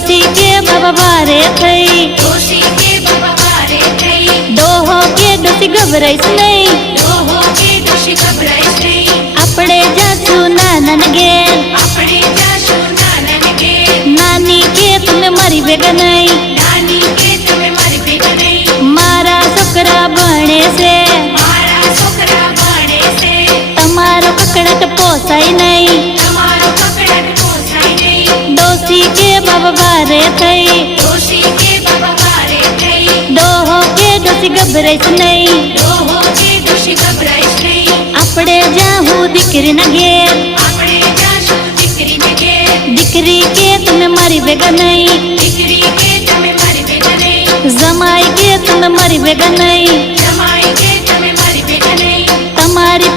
ડોસી કે બાબા ભારે થઈ, ડોશી કે બાબા ભારે થઈ, ડોહો કે ડોસી ગભરાઈશ નહીં, ડોહો કે ડોશી ગભરાઈશ નહીં, આપણે જાશું નાના ઘેર, આપણે જાશું નાના ઘેર, નાની કે તમે મારી ભેગા નહીં, નાની કે તમે મારી ભેગા નહીં, મારા છોકરા ભણે છે, મારા છોકરા ભણે છે, તમારો કકડાટ પોસાય નહીં, તમારો કકડાટ પોસાય નહીં, ડોસી કે બાબા ભારે થઈ, ડોશી કે બાબા ભારે થઈ, ડોહો કે ડોસી ગભરાઈશ નહીં, ડોહો કે ડોશી ગભરાઈશ નહીં, આપણે જાહું દીકરીના ઘેર, આપણે જાશું દીકરીને ઘેર, દીકરી કે તમે મારી ભેગા નહીં, દીકરી કે તમે મારી ભેગા નહીં, જમાઈ કે તમે મારી ભેગા નહીં, જમાઈ કે તમે મારી ભેગા નહીં, તમારી